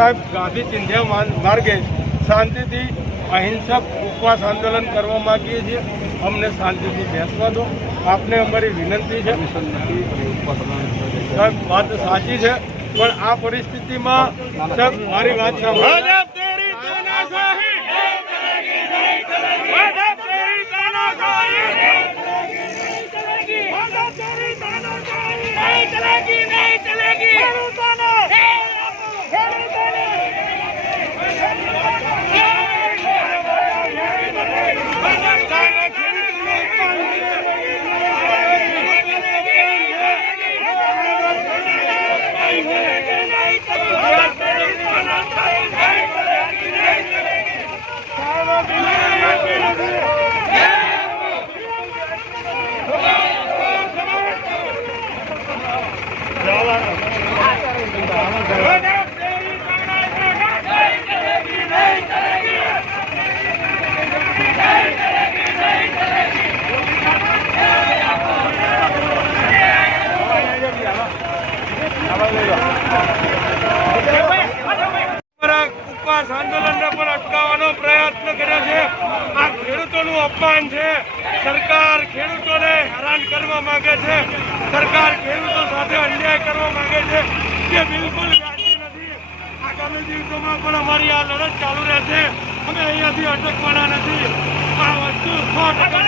સાહેબ, ગાંધી ચિંધ્યા માર્ગે શાંતિથી અહિંસક ઉપવાસ આંદોલન કરવા માગીએ છીએ. અમને શાંતિથી બેસવા દો. આપને અમારી વિનંતી છે. સાહેબ, વાત સાચી છે, પણ આ પરિસ્થિતિમાં સાહેબ, મારી વાત સાંભળો. ઉપવાસ આંદોલનને પણ અટકાવવાનો પ્રયત્ન કર્યો છે. આ ખેડૂતોનું અપમાન છે. સરકાર ખેડૂતોને હેરાન કરવા માંગે છે. સરકાર ખેડૂતો સાથે અન્યાય કરવા માંગે છે. જે બિલકુલ વ્યાજી નથી. આગામી દિવસોમાં પણ અમારી આ લડત ચાલુ રહેશે. અમે અહીંયાથી અટકવાના નથી. આ વસ્તુ સો ટકા